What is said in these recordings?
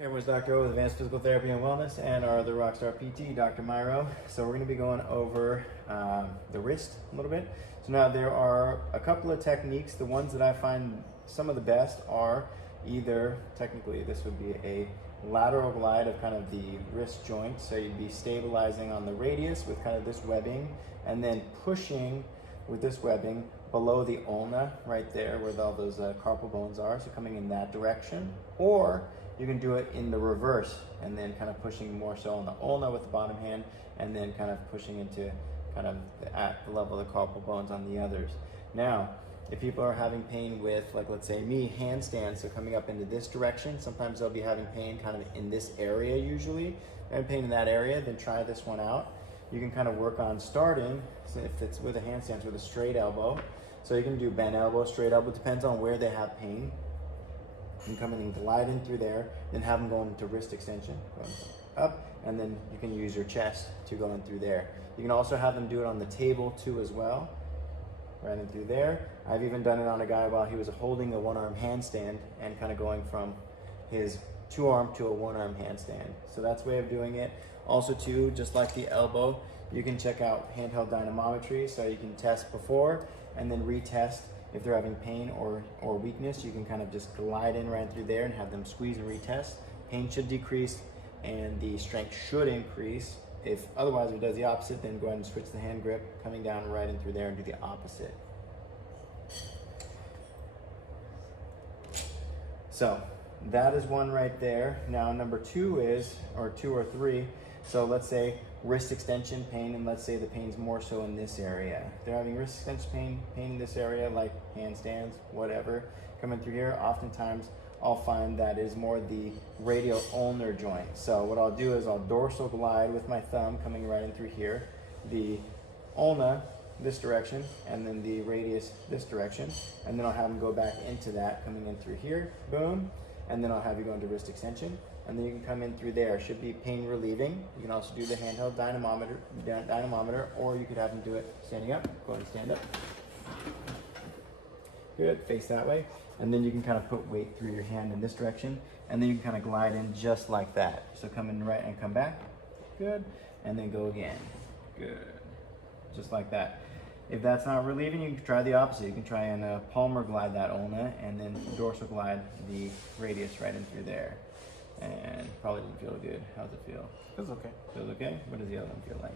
Hey everyone's Dr. O with Advanced Physical Therapy and Wellness and our other Rockstar PT, Dr. Myro. So we're going to be going over the wrist a little bit. So now there are a couple of techniques. The ones that I find some of the best are either, technically this would be a lateral glide of kind of the wrist joint. So you'd be stabilizing on the radius with kind of this webbing and then pushing with this webbing below the ulna right there where all those carpal bones are. So coming in that direction. Or you can do it in the reverse and then kind of pushing more so on the ulna with the bottom hand and then kind of pushing into kind of at the level of the carpal bones on the others. Now, if people are having pain with, like let's say me, handstands, so coming up into this direction, sometimes they'll be having pain kind of in this area usually, and pain in that area, then try this one out. You can kind of work on starting, so if it's with a handstand, with a straight elbow. So you can do bent elbow, straight elbow, depends on where they have pain. You can come in and glide in through there, then have them go into wrist extension, going up, and then you can use your chest to go in through there. You can also have them do it on the table too as well, right in through there. I've even done it on a guy while he was holding a one-arm handstand and kind of going from his two-arm to a one-arm handstand. So that's a way of doing it. Also too, just like the elbow, you can check out handheld dynamometry, so you can test before and then retest. If they're having pain or weakness, you can kind of just glide in right through there and have them squeeze and retest. Pain should decrease and the strength should increase. If otherwise it does the opposite, then go ahead and switch the hand grip, coming down right in through there and do the opposite. So that is one right there. Now number two is, or two or three, so let's say wrist extension pain, and let's say the pain's more so in this area. If they're having wrist extension pain in this area, like handstands, whatever, coming through here, oftentimes I'll find that is more the radial ulnar joint. So what I'll do is I'll dorsal glide with my thumb coming right in through here, the ulna this direction, and then the radius this direction, and then I'll have them go back into that, coming in through here, boom, and then I'll have you go into wrist extension, and then you can come in through there. It should be pain relieving. You can also do the handheld dynamometer, or you could have them do it standing up. Go ahead and stand up. Good, face that way. And then you can kind of put weight through your hand in this direction, and then you can kind of glide in just like that. So come in right and come back. Good, and then go again. Good, just like that. If that's not relieving, you can try the opposite. You can try and palmar glide that ulna, and then dorsal glide the radius right in through there. And probably didn't feel good. How's it feel? Feels okay. Feels okay? What does the other one feel like?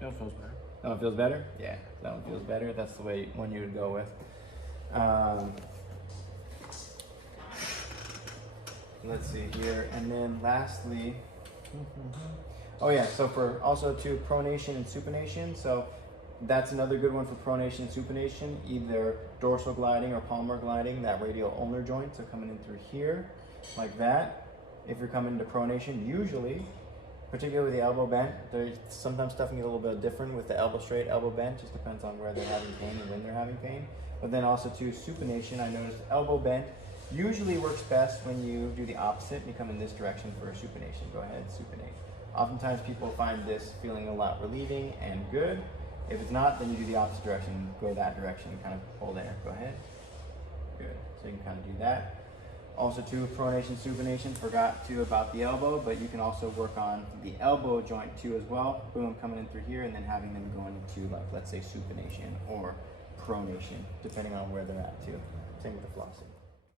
That one feels better. That one feels better? Yeah, that one feels better. That's the way one you would go with. Let's see here. And then lastly, oh yeah, so for also to pronation and supination. So that's another good one for pronation and supination, either dorsal gliding or palmar gliding, that radial ulnar joint. So coming in through here, like that. If you're coming to pronation, usually, particularly with the elbow bent, there's sometimes stuff can get a little bit different with the elbow straight, elbow bent, just depends on where they're having pain and when they're having pain. But then also to supination, I noticed elbow bent usually works best when you do the opposite and you come in this direction for a supination. Go ahead, supinate. Oftentimes people find this feeling a lot relieving and good. If it's not, then you do the opposite direction, go that direction and kind of pull there. Go ahead. Good. So you can kind of do that. Also too, pronation, supination, forgot too about the elbow, but you can also work on the elbow joint too as well. Boom, coming in through here and then having them going into, like, let's say supination or pronation, depending on where they're at too. Same with the flossing.